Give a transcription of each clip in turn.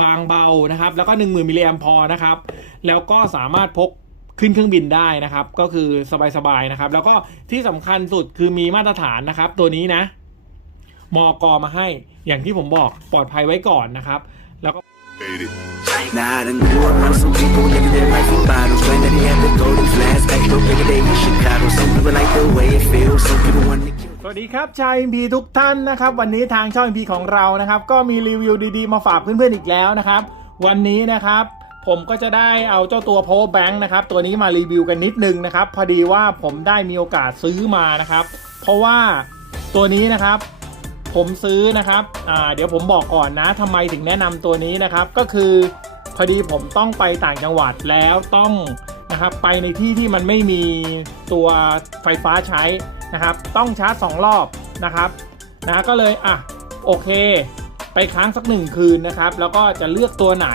บางเบานะครับ แล้วก็10,000มิลลิแอมพอนะครับ แล้วก็สามารถพกขึ้นเครื่องบินได้นะครับ ก็คือสบายๆนะครับ แล้วก็ที่สำคัญสุดคือมีมาตรฐานนะครับ ตัวนี้นะมอกมาให้อย่างที่ผมบอกปลอดภัยไว้ก่อนนะครับ แล้วก็ Nah, I done grew around some people living their life in bottles. When they had the golden flask, back no bigger day in Chicago. Some people like the way it feels, some people want to kill. สวัสดีครับชาวอิพีทุกท่านนะครับ วันนี้ทางช่องอิพีของเรานะครับ ก็มีรีวิวดีๆ มาฝากเพื่อนๆอีกแล้วนะครับ วันนี้นะครับ ผมก็จะได้เอาเจ้าตัว power bank นะครับ ตัวนี้มารีวิวกันนิดนึงนะครับ พอดีว่าผมได้มีโอกาสซื้อมานะครับ เพราะว่าตัวนี้นะครับ ผมซื้อนะครับอ่าเดี๋ยวผมบอกก่อนนะทำไมถึงแนะนำตัวนี้นะครับ ก็คือพอดีผมต้องไปต่างจังหวัดแล้วต้อง นะครับไปในที่ที่มันไม่มีตัวไฟฟ้าใช้นะครับ ต้องชาร์จ 2 รอบนะครับนะก็เลยอะโอเค ไปค้างสักหนึ่งคืนนะครับ แล้วก็จะเลือกตัวไหน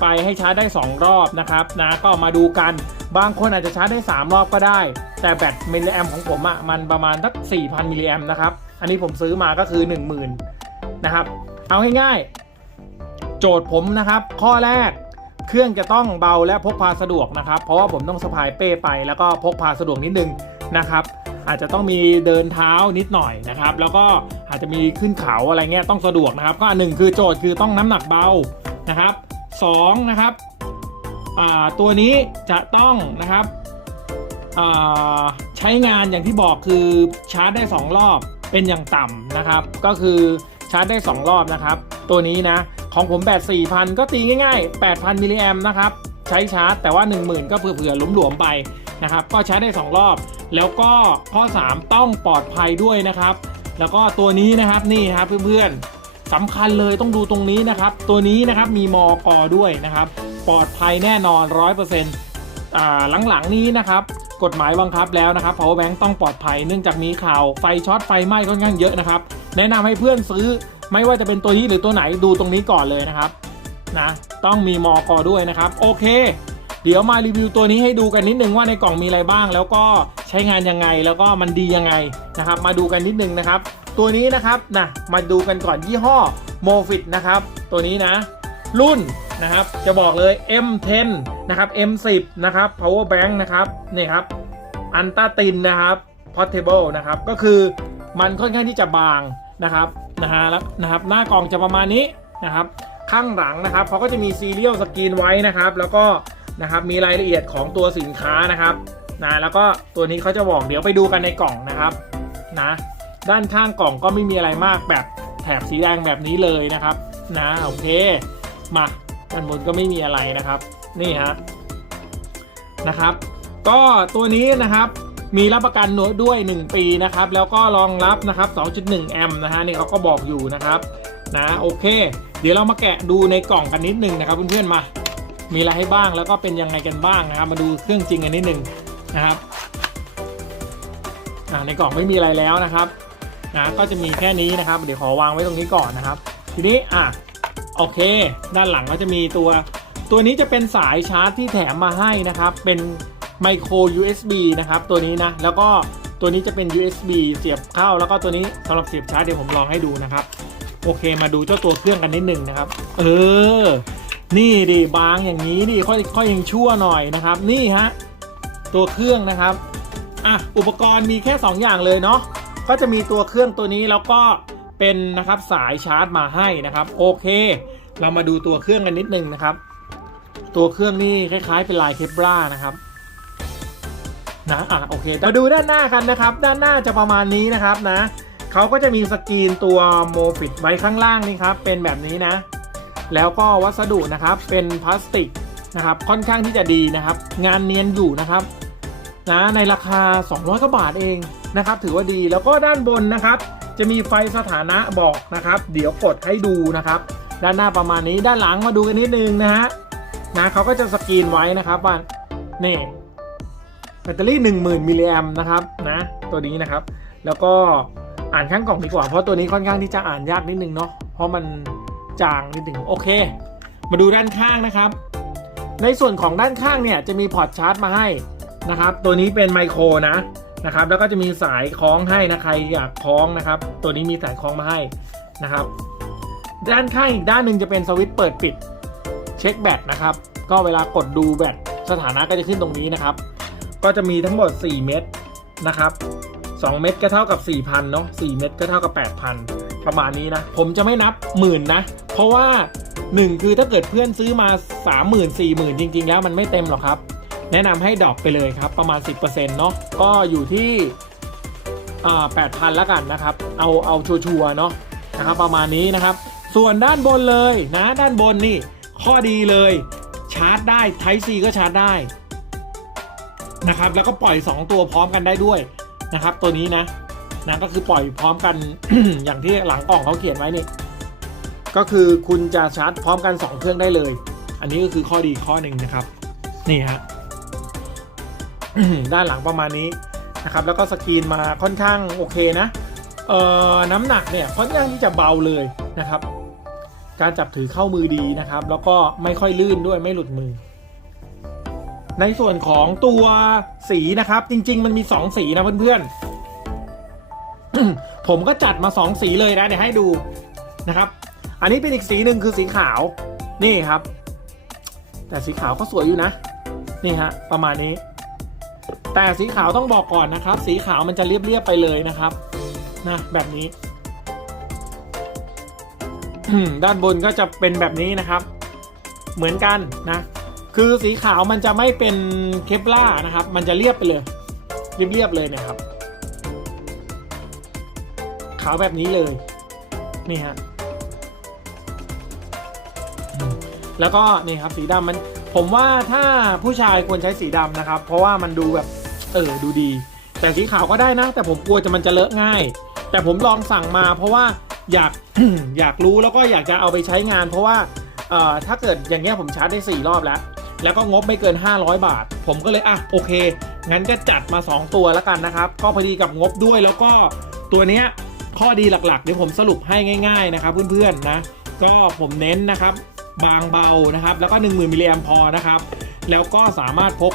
ไปให้ชาร์จได้ 2 รอบนะครับนะก็มาดูกันบางคนอาจจะชาร์จได้ 3 รอบก็ได้ แต่แบตมิลลิแอมของผมอะ่ะมันประมาณสัก4,000มิลลิแอมนะครับอันนี้ผมซื้อมาก็คือ 10,000นะครับเอาง่ายๆ โจทย์ผมนะครับ ข้อแรก เครื่องจะต้องเบาและพกพาสะดวกนะครับ เพราะว่าผมต้องสะพายเป้ไป แล้วก็พกพาสะดวกนิดนึงนะครับอาจจะต้องมีเดินเท้านิดหน่อยนะครับ แล้วก็อาจจะมีขึ้นเขาอะไรเงี้ยต้องสะดวกนะครับ ก็อันหนึ่งคือโจทย์คือต้องน้ำหนักเบานะครับสองนะครับตัวนี้จะต้องนะครับใช้งานอย่างที่บอกคือชาร์จได้ 2 รอบเป็นอย่างต่ำนะครับ ก็คือชาร์จได้ 2 รอบนะครับ ตัวนี้นะ ของผมแบต4,000 ก็ตีง่ายๆ 8,000 มิลลิแอมนะครับ ใช้ชาร์จแต่ว่า 10,000 ก็เผื่อๆหลวมๆไปนะครับ ก็ชาร์จได้ 2 รอบ แล้วก็ข้อ 3 ต้องปลอดภัยด้วยนะครับ แล้วก็ตัวนี้นะครับนี่นะครับเพื่อนๆสำคัญเลยต้องดูตรงนี้นะครับ ตัวนี้นะครับมีมอกอด้วยนะครับ ปลอดภัยแน่นอน 100%อ่าหลังๆนี้นะครับกฎหมายบังคับแล้วนะครับ power bank ต้องปลอดภัยเนื่องจากมีข่าวไฟช็อตไฟไหม้ค่อนข้างเยอะนะครับ แนะนำให้เพื่อนซื้อ ไม่ว่าจะเป็นตัวนี้หรือตัวไหนดูตรงนี้ก่อนเลยนะครับนะต้องมีมอกอด้วยนะครับ โอเค เดี๋ยวมารีวิวตัวนี้ให้ดูกันนิดนึงว่าในกล่องมีอะไรบ้าง แล้วก็ใช้งานยังไงแล้วก็มันดียังไงนะครับ มาดูกันนิดนึงนะครับ ตัวนี้นะครับนะมาดูกันก่อนยี่ห้อ m o f i t นะครับ ตัวนี้นะ รุ่นนะครับ จะบอกเลย M10 นะครับ M10 นะครับ power bank นะครับนี่ครับอันต้าตินนะครับ portable นะครับ ก็คือมันค่อนข้างที่จะบางนะครับนะฮะแล้วนะครับหน้ากล่องจะประมาณนี้นะครับ ข้างหลังนะครับเขาก็จะมีซีเรียลสกรีนไว้นะครับ แล้วก็นะครับมีรายละเอียดของตัวสินค้านะครับนะแล้วก็ตัวนี้เขาจะบอกเดี๋ยวไปดูกันในกล่องนะครับนะด้านข้างกล่องก็ไม่มีอะไรมากแบบแถบสีแดงแบบนี้เลยนะครับนะโอเคมาด้านบนก็ไม่มีอะไรนะครับ นี่ฮะนะครับ ก็ตัวนี้นะครับ มีรับประกันหน่วยด้วย 1 ปีนะครับ แล้วก็รองรับนะครับ 2.1 แอมป์นะฮะนี่เขาก็บอกอยู่นะครับนะโอเค เดี๋ยวเรามาแกะดูในกล่องกันนิดนึงนะครับเพื่อนๆมา มีอะไรให้บ้างแล้วก็เป็นยังไงกันบ้างนะครับ มาดูเครื่องจริงกันนิดนึงนะครับในกล่องไม่มีอะไรแล้วนะครับนะก็จะมีแค่นี้นะครับ เดี๋ยวขอวางไว้ตรงนี้ก่อนนะครับ ทีนี้อะโอเค ด้านหลังก็จะมีตัว ตัวนี้จะเป็นสายชาร์จที่แถมมาให้นะครับ เป็น ไมโคร USB นะครับ ตัวนี้นะ แล้วก็ตัวนี้จะเป็น USB เสียบเข้า แล้วก็ตัวนี้สำหรับเสียบชาร์จเดี๋ยวผมลองให้ดูนะครับ โอเคมาดูเจ้าตัวเครื่องกันนิดหนึ่งนะครับ เออ นี่ดิบางอย่างนี้ดิค่อยค่อยยังชั่วหน่อยนะครับ นี่ฮะตัวเครื่องนะครับอะอุปกรณ์มีแค่ 2 อย่างเลยเนาะก็จะมีตัวเครื่องตัวนี้แล้วก็เป็นนะครับสายชาร์จมาให้นะครับ โอเค เรามาดูตัวเครื่องกันนิดนึงนะครับ ตัวเครื่องนี่คล้ายๆเป็นลายเคปรานะครับ นะอะโอเค มาดูด้านหน้ากันนะครับ ด้านหน้าจะประมาณนี้นะครับนะเขาก็จะมีสกรีนตัวโมฟิตไว้ข้างล่างนี่ครับ เป็นแบบนี้นะ แล้วก็วัสดุนะครับเป็นพลาสติกนะครับ ค่อนข้างที่จะดีนะครับ งานเนียนอยู่นะครับนะในราคา 200กว่าบาทเองนะครับ ถือว่าดีแล้วก็ด้านบนนะครับ จะมีไฟสถานะบอกนะครับ เดี๋ยวกดให้ดูนะครับ ด้านหน้าประมาณนี้ด้านหลังมาดูกันนิดนึงนะฮะนะเขาก็จะสกรีนไว้นะครับว่านี่ แบตเตอรี่ 10,000 มิลลิแอมนะครับนะตัวนี้นะครับ แล้วก็อ่านข้างกล่องดีกว่าเพราะตัวนี้ค่อนข้างที่จะอ่านยากนิดนึงเนาะเพราะมันจางนิดนึงโอเค มาดูด้านข้างนะครับ ในส่วนของด้านข้างเนี่ยจะมีพอร์ตชาร์จมาให้นะครับ ตัวนี้เป็นไมโครนะนะครับ แล้วก็จะมีสายคล้องให้นะใครอยากคล้องนะครับ ตัวนี้มีสายคล้องมาให้นะครับ ด้านข้างอีกด้านหนึ่งจะเป็นสวิตช์เปิดปิดเช็คแบตนะครับ ก็เวลากดดูแบตสถานะก็จะขึ้นตรงนี้นะครับ ก็จะมีทั้งหมด 4 เม็ดนะครับ 2 เม็ดก็เท่ากับ 4,000เนาะ4เม็ดก็เท่ากับ 8,000 ประมาณนี้นะ ผมจะไม่นับหมื่นนะ เพราะว่า 1 คือถ้าเกิดเพื่อนซื้อมา 30,000 40,000 จริง ๆ แล้วมันไม่เต็มหรอกครับ แนะนำให้ดรอปไปเลยครับ ประมาณ 10%เนาะก็อยู่ที่อ่า8,000ล้วกันนะครับ เอาเอาชัวร์ๆเนาะนะครับประมาณนี้นะครับ ส่วนด้านบนเลยนะด้านบนนี่ข้อดีเลยชาร์จได้ Type C ก็ชาร์จได้ นะครับ แล้วก็ปล่อย 2 ตัวพร้อมกันได้ด้วยนะครับ ตัวนี้นะนะก็คือปล่อยพร้อมกัน อย่างที่หลังกล่องเขาเขียนไว้นี่ก็คือคุณจะชาร์จพร้อมกัน 2 เครื่องได้เลย อันนี้ก็คือข้อดีข้อหนึ่งนะครับ นี่ฮะด้านหลังประมาณนี้นะครับ แล้วก็สกรีนมาค่อนข้างโอเคนะเอ่อน้ำหนักเนี่ยค่อนข้างที่จะเบาเลยนะครับ การจับถือเข้ามือดีนะครับ แล้วก็ไม่ค่อยลื่นด้วยไม่หลุดมือ ในส่วนของตัวสีนะครับ จริง ๆ มันมี 2 สีนะเพื่อนๆ ผมก็จัดมา 2 สีเลยนะเดี๋ยวให้ดูนะครับ อันนี้เป็นอีกสีหนึ่งคือสีขาวนี่ครับ แต่สีขาวก็สวยอยู่นะ นี่ฮะ ประมาณนี้ แต่สีขาวต้องบอกก่อนนะครับ สีขาวมันจะเรียบๆไปเลยนะครับนะแบบนี้ด้านบนก็จะเป็นแบบนี้นะครับ เหมือนกันนะ คือสีขาวมันจะไม่เป็นเคปล่านะครับ มันจะเรียบไปเลย เรียบๆเลยนะครับ ขาวแบบนี้เลย นี่ฮะ แล้วก็นี่ครับสีดำมัน ผมว่าถ้าผู้ชายควรใช้สีดำนะครับ เพราะว่ามันดูแบบเออดูดี แต่สีขาวก็ได้นะ แต่ผมกลัวจะมันจะเลอะง่าย แต่ผมลองสั่งมา เพราะว่าอยากอยากรู้แล้วก็อยากจะเอาไปใช้งาน เพราะว่าเอ่อถ้าเกิดอย่างเงี้ยผมชาร์จได้ 4 รอบแล้ว แล้วก็งบไม่เกิน 500 บาท ผมก็เลยอะโอเค งั้นก็จัดมา 2 ตัวแล้วกันนะครับ ก็พอดีกับงบด้วยแล้วก็ตัวเนี้ยข้อดีหลักๆเดี๋ยวผมสรุปให้ง่ายๆนะครับเพื่อนๆนะ ก็ผมเน้นนะครับบางเบานะครับ แล้วก็ 10,000มิลลิแอมพอนะครับ แล้วก็สามารถพก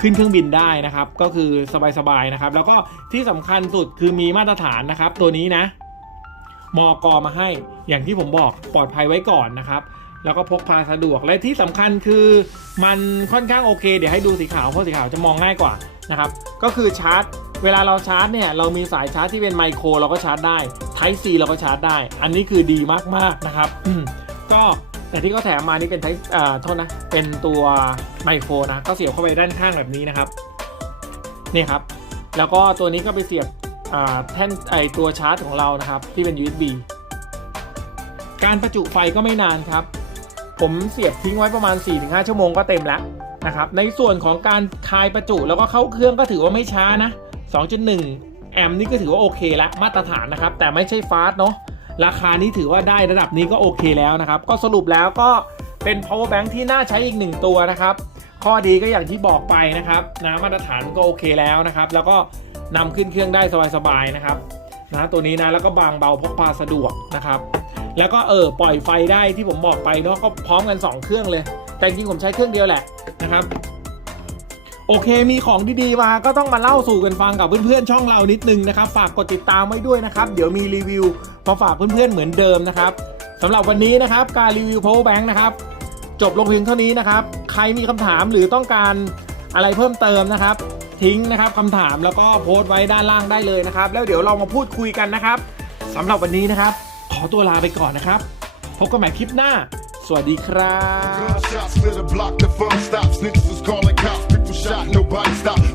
ขึ้นเครื่องบินได้นะครับ ก็คือสบายๆนะครับ แล้วก็ที่สำคัญสุดคือมีมาตรฐานนะครับ ตัวนี้นะมอกอมาให้อย่างที่ผมบอกปลอดภัยไว้ก่อนนะครับ แล้วก็พกพาสะดวกและที่สำคัญคือมันค่อนข้างโอเค เดี๋ยวให้ดูสีขาวเพราะสีขาวจะมองง่ายกว่านะครับก็คือชาร์จ เวลาเราชาร์จเนี่ยเรามีสายชาร์จที่เป็นไมโครเราก็ชาร์จได้ Type C เราก็ชาร์จได้ อันนี้คือดีมากๆนะครับก็แต่ที่เขาแถมมานี่เป็น Type อ่าโทษนะเป็นตัวไมโครนะก็เสียบเข้าไปด้านข้างแบบนี้นะครับนี่ครับ แล้วก็ตัวนี้ก็ไปเสียบอ่าแท่นไอตัวชาร์จของเรานะครับที่เป็น USB การประจุไฟก็ไม่นานครับ ผมเสียบทิ้งไว้ประมาณ 4-5 ชั่วโมงก็เต็มแล้วนะครับ ในส่วนของการคายประจุแล้วก็เข้าเครื่องก็ถือว่าไม่ช้านะ 2.1 แอมนี่ก็ถือว่าโอเคแล้วมาตรฐานนะครับ แต่ไม่ใช่ฟาสต์เนาะราคานี้ถือว่าได้ระดับนี้ก็โอเคแล้วนะครับ ก็สรุปแล้วก็เป็น power bank ที่น่าใช้อีกหนึ่งตัวนะครับ ข้อดีก็อย่างที่บอกไปนะครับนะมาตรฐานก็โอเคแล้วนะครับ แล้วก็นำขึ้นเครื่องได้สบายๆนะครับนะตัวนี้นะแล้วก็บางเบาพกพาสะดวกนะครับ แล้วก็เออปล่อยไฟได้ที่ผมบอกไปเนาะก็พร้อมกัน 2 เครื่องเลย แต่จริงผมใช้เครื่องเดียวแหละนะครับ โอเคมีของดีๆมาก็ต้องมาเล่าสู่กันฟังกับเพื่อนๆช่องเรานิดนึงนะครับ ฝากกดติดตามไว้ด้วยนะครับ เดี๋ยวมีรีวิวมาฝากเพื่อนๆเหมือนเดิมนะครับสำหรับวันนี้นะครับการรีวิว power bank นะครับจบลงเพียงเท่านี้นะครับ ใครมีคำถามหรือต้องการอะไรเพิ่มเติมนะครับ ทิ้งนะครับคำถามแล้วก็โพสต์ไว้ด้านล่างได้เลยนะครับ แล้วเดี๋ยวเรามาพูดคุยกันนะครับสำหรับวันนี้นะครับ อตัวลาไปก่อนนะครับ พบกันใหม่คลิปหน้า สวัสดีครับ Gunshots to the block, the fun stops. Niggas was calling cops, people shot, nobody stopped.